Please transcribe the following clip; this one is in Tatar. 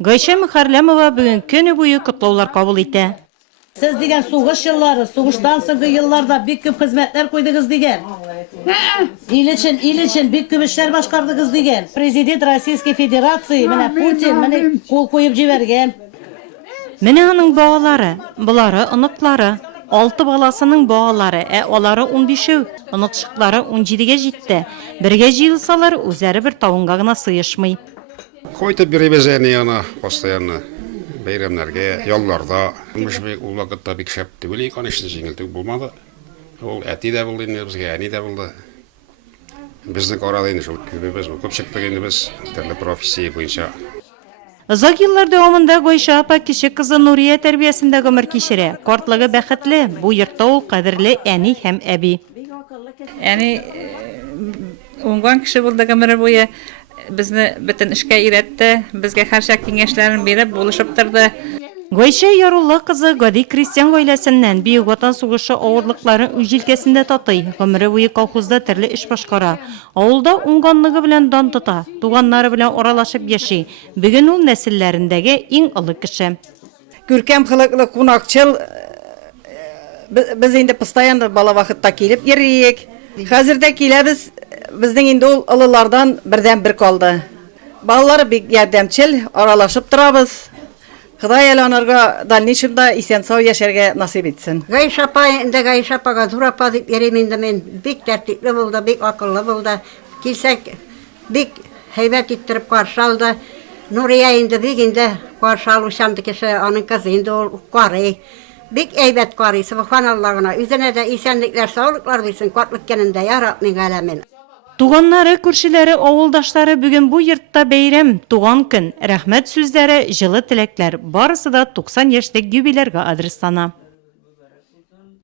Гайша Мөхәррәмова бүген көне буе котлаулар кабул итә. Siz degan so'g'ish yillari, so'g'ishdan so'nggi yillarda bek ko'p xizmatlar qo'ydingiz degan. Il için bek ko'p ishlar boshqardingiz degan. Prezident Rossiya Federatsiyasi mana Putin mana qo'l qo'yib jibergan. Менә аның балалары, булары оныклары, 6 баласының балалары, алары 15, онытшыклары 17гә җитте. Бергә җыелсалар, үзләре бер тавынга гына сыешмый. Какое-то перевезение она постоянно. Бәйрәмнәргә, ялларда. Мөшбек ул вакытта бик шәп түгел, конечно, җиңелтүк булмады. Ул әти дә булды, безгә әни дә булды. Безнең арада инде шул күбебез, күпчелек инде без төрле профессия буенча. Озак еллар дәвамында Гайша апа кече кызы Нурия тәрбиясендә гомер кичерә. Картлыгы бәхетле, бу йортта ул кадерле әни һәм әби. Әни уңган кеше булды гомере буе. Безне бөтен эшкә өйрәтте, безгә һәрчак киңәшләрен биреп, булышып торды. Гайша Ярулла кызы гади крестьян гаиләсеннән Бөек Ватан сугышы авырлыкларын үз җилкәсендә татый. Гомере буе колхозда төрле эш башкара. Авылда уңганлыгы белән дан тота, туганнары белән аралашып яши. Бүген ул нәселләрендәге иң олы кеше. Күркәм хылыклы, кунакчыл, без инде постоянно бала вакытта килеп йөрик. Хәзердә киләбез, безнең инде ул олылардан бердән бер калды. Балалары бик ярдәмчел, аралашып торабыз. Ходай аларга дальнейшемда исән-сау яшәргә насыйп итсен. Гайша апа, инде Гайша апага зур апа дип йөрим инде мен. Бик тәртипле булды, бик акыллы булды. Килсәк, бик һәйбәт иттереп каршы алды. Нурия инде бик инде каршы алучан кеше, аның кызы инде ул карый. Бик әйбәт карый, субханаллаһына. Үзенә дә исәнлекләр, саулыклар бирсен, картлык көнендә я Раббин галәмин. Туганнары, күршеләре, авылдашлары бүген бу йортта бәйрәм, туган көн, рәхмәт сүзләре, җылы теләкләр, барысы да 90 яшьлек юбилярга адреслана.